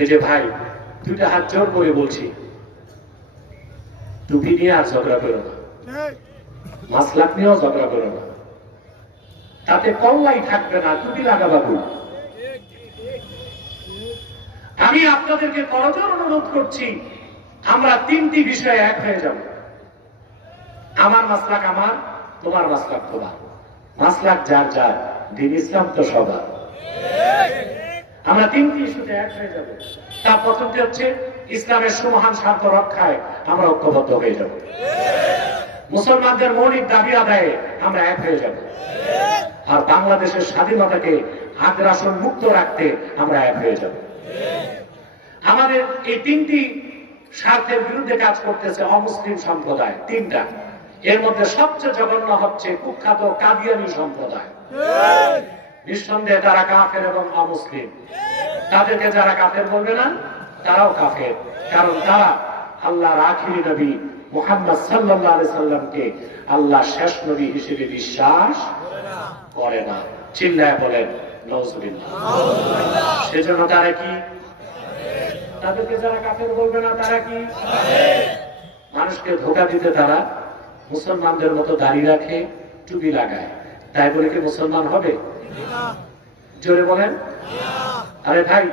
এই যে ভাই, দুইটা হাত জোর করে বলছি, টুপি নিয়ে আর ঝগড়া করো না, মাসলাক নিয়েও ঝগড়া করো না, তাতে কল্লাই থাকবে না, টুপি লাগা বাবু। আমি আপনাদেরকে করজোর অনুরোধ করছি, আমরা তিনটি বিষয়ে এক হয়ে যাব। আমার মাসলাক আমার, তোমার মাসলাক তোমার, মাসলাক যার যার, দ্বীন ইসলাম তো সবার। আমরা তিনটি ইস্যুতে এক হয়ে যাব। তার প্রথমটি হচ্ছে ইসলামের সুমহান স্বার্থ রক্ষায় আমরা ঐক্যবদ্ধ হয়ে যাব। মুসলমানদের মৌলিক দাবি আদায়ে আমরা এক হয়ে যাব। আর বাংলাদেশের স্বাধীনতাকে আগ্রাসন মুক্ত রাখতে আমরা এক হয়ে যাব। আমাদের এই তিনটি স্বার্থের বিরুদ্ধে কাজ করতেছে অমুসলিম সম্প্রদায়, তিনটা। এর মধ্যে সবচেয়ে জঘন্য হচ্ছে কুখ্যাত কাদিয়ানী সম্প্রদায়। নিঃসন্দেহে তারা কাফের এবং অমুসলিম। তাদেরকে যারা কাফের বলবে না, তারাও কাফের, কারণ তারা আল্লাহর আখিরি নবী মুহাম্মদ সাল্লাল্লাহু আলাইহি সাল্লামকে আল্লাহ শেষ নবী হিসেবে বিশ্বাস করে না। চিল্লায় বলেন নাউজুবিল্লাহ। সেজন্য তারা কি? তাদেরকে যারা কাফের বলবে না, তারা কি? মানুষকে ধোঁকা দিতে তারা মুসলমানদের মতো দাড়ি রাখে, টুপি লাগায়, তাই বলে কি মুসলমান হবে? জোরে বলেন। আরে ভাই,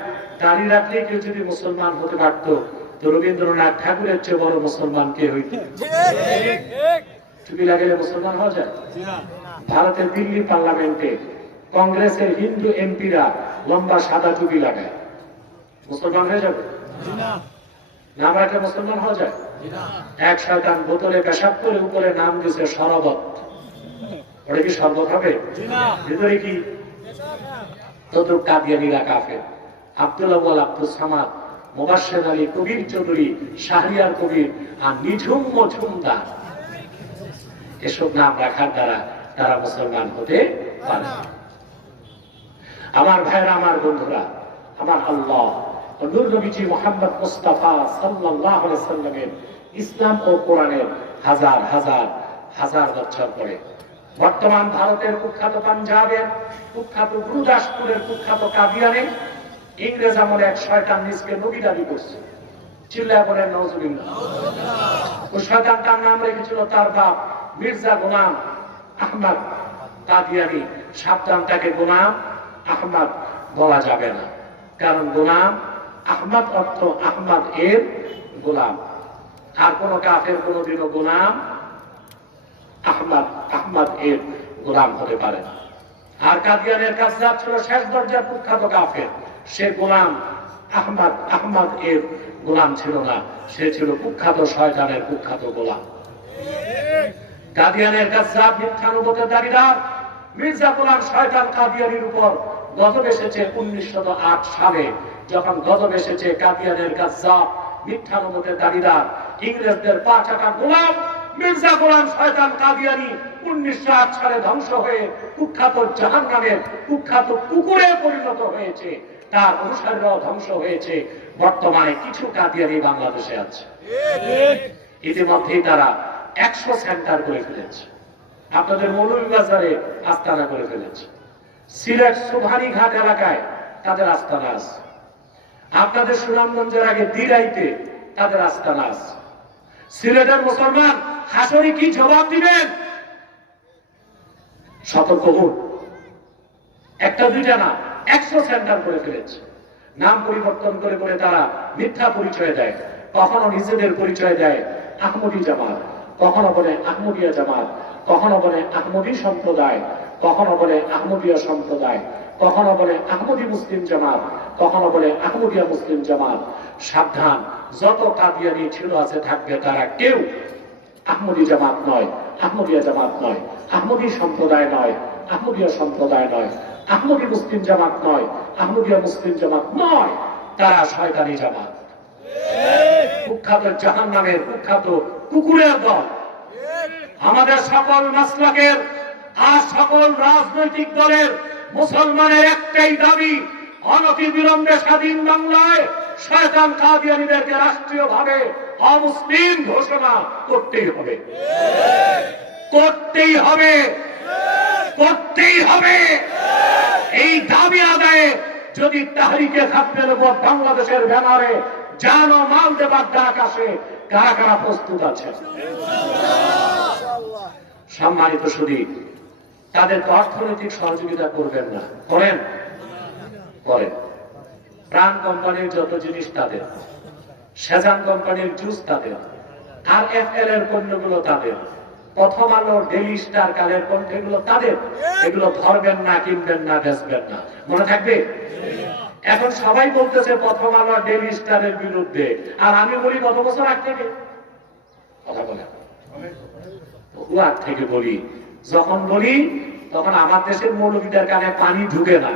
দাড়ি রাখলে কেউ যদি মুসলমান হতে পারতো, তো রবীন্দ্রনাথ ঠাকুরের চেয়ে বড় মুসলমান কে হইত? টুপি লাগালে মুসলমান হওয়া যায়? ভারতের দিল্লি পার্লামেন্টে কংগ্রেসের হিন্দু এমপিরা লম্বা সাদা টুপি লাগায়, মুসলমান হয়ে যাবে না? আমরা একটা মুসলমান হওয়া যায়? এক শয়তান বোতলে পেশাব করে উপরে নাম দিয়েছে শরবত, ওটা কি শরবত হবে? ভিতরে কি? তদ্রুপ কাদিয়ানীরা কাফের। আব্দুল আউয়াল, আব্দুল সামাদ, মুবাশশির আলী, কবির চৌধুরী, শাহরিয়ার কবির আর নিঝুম মজুমদার, এসব নাম রাখার দ্বারা তারা মুসলমান হতে পারে। আমার ভাইরা, আমার বন্ধুরা, আমার আল্লাহ নূর নবীজি মুহাম্মদ মুস্তাফা সাল্লাল্লাহু আলাইহি সাল্লামের ইসলাম ও কোরআনের হাজার হাজার হাজার বছর পরে বর্তমান ভারতের কুখ্যাত পাঞ্জাবের কুখ্যাত গুরুদাসপুরের কুখ্যাত কাদিয়ানে ইংরেজ আমলে এক শয়তান নিজকে নবী দাবি করছে। চিল্লায় বলেন নাউজুবিল্লাহ। ওই শয়তানটার নাম রেখেছিল তার বাপ মির্জা গোলাম আহমদ কাদিয়ানী। সাবধান, তাকে গোলাম আহমদ বলা যাবে না, কারণ গোলাম আহমদ অর্থ আহমদ এর গোলাম। আর কোন কাফের কোনদিনও গোলাম আহমদ এর গোলাম হতে পারে না। আর কাদিয়ানের কাযযাব ছিল শেষ দরজার কুখ্যাত কাফের। সে গোলাম আহমদ এর গোলাম ছিল না, সে ছিল কুখ্যাত শয়তানের কুখ্যাত গোলাম। কাদিয়ানের কাযযাব মিথ্যানুবতের দাবিদার মির্জা গোলাম শয়তান কাদিয়ানীর উপর গজব এসেছে 1908 সালে। যখন গজব এসেছে, কাদিয়ানের কাযযাব মিথ্যানুবতের দাবিদার ইংরেজদের পা চাকা গোলাম মির্জা গোলাম শয়তান কাদিয়ানী 1908 সালে ধ্বংস হয়ে কুখ্যাত জাহান্নামের কুখ্যাত কুকুরে পরিণত হয়েছে। তার অনুসারীরাও ধ্বংস হয়েছে। বর্তমানে কিছু কাদিয়ানী বাংলাদেশে আছে। ইতিমধ্যেই তারা 100 সেন্টার করে ফেলেছে। আপনাদের মৌলভীবাজারে আস্তানা করে ফেলেছে। সিলেট সুবহানী ঘাট এলাকায় তাদের আস্তানা আছে। আপনাদের সুনামগঞ্জের আগে দিরাইতে তাদের আস্তানা আছে। সিলেটের মুসলমান হাসরে কি জবাব দিবেন? সতর্ক হন। একটা দুইটা না, 100 সেন্টার করে ফেলেছে। নাম পরিবর্তন করে করে তারা মিথ্যা পরিচয় দেয়। কখনো নিজেদের পরিচয় দেয় আহমদী জামাত, কখনো বলে আহমদিয়া জামাত, কখনো বলে আহমদী সম্প্রদায়, কখনো বলে আহমদিয়া সম্প্রদায়, কখনো বলে আহমদী মুসলিম জামাত, কখনো বলে আহমদিয়া মুসলিম জামাত। সাবধান, যত কাদিয়ানী ছিল আছে থাকবে, তারা কেউ আহমদী জামাত নয়, আহমদিয়া জামাত নয়, আহমদী সম্প্রদায় নয়, আহমদিয়া সম্প্রদায় নয়, আহমদী মুসলিম জামাত নয়, আহমদিয়া মুসলিম জামাত নয়। তারা শয়তানি জামাত, কুখ্যাত জাহান্নামের কুখ্যাত কুকুরের দল। আমাদের সকল মাসলাকের আর সকল রাজনৈতিক দলের মুসলমানের একটাই দাবি, অনতি বিলম্বে স্বাধীন বাংলায় শয়তান কাদিয়ানীদেরকে রাষ্ট্রীয়ভাবে অমুসলিম ঘোষণা করতেই হবে, করতেই হবে, করতেই হবে। এই দাবি আদায়ে যদি তাহরিকে খাদ্যের উপর বাংলাদেশের ব্যানারে জান ও মাল দেবার ডাক আসে, কারা কারা প্রস্তুত আছে? সম্মানিত শুধু তাদের অর্থনৈতিক সহযোগিতা করবেন না, করেন? করেন। প্রাণ কোম্পানির যত জিনিস তাদের, সেজান কোম্পানির জুস তাদের, আর এফএল এর পণ্যগুলো তাদের, প্রথম আলো, ডেইলি স্টার, কালের পণ্য এগুলো তাদের। এগুলো ধরবেন না, কিনবেন না, বেচবেন না, মনে থাকবে? এখন সবাই বলতেছে প্রথম আলো, ডেইলি স্টারের বিরুদ্ধে, আর আমি বলি কত বছর আগ থেকে কথা বলে, বহু আগ থেকে বলি। যখন বলি তখন আমার দেশের মৌলবীদের কানে পানি ঢুকে না।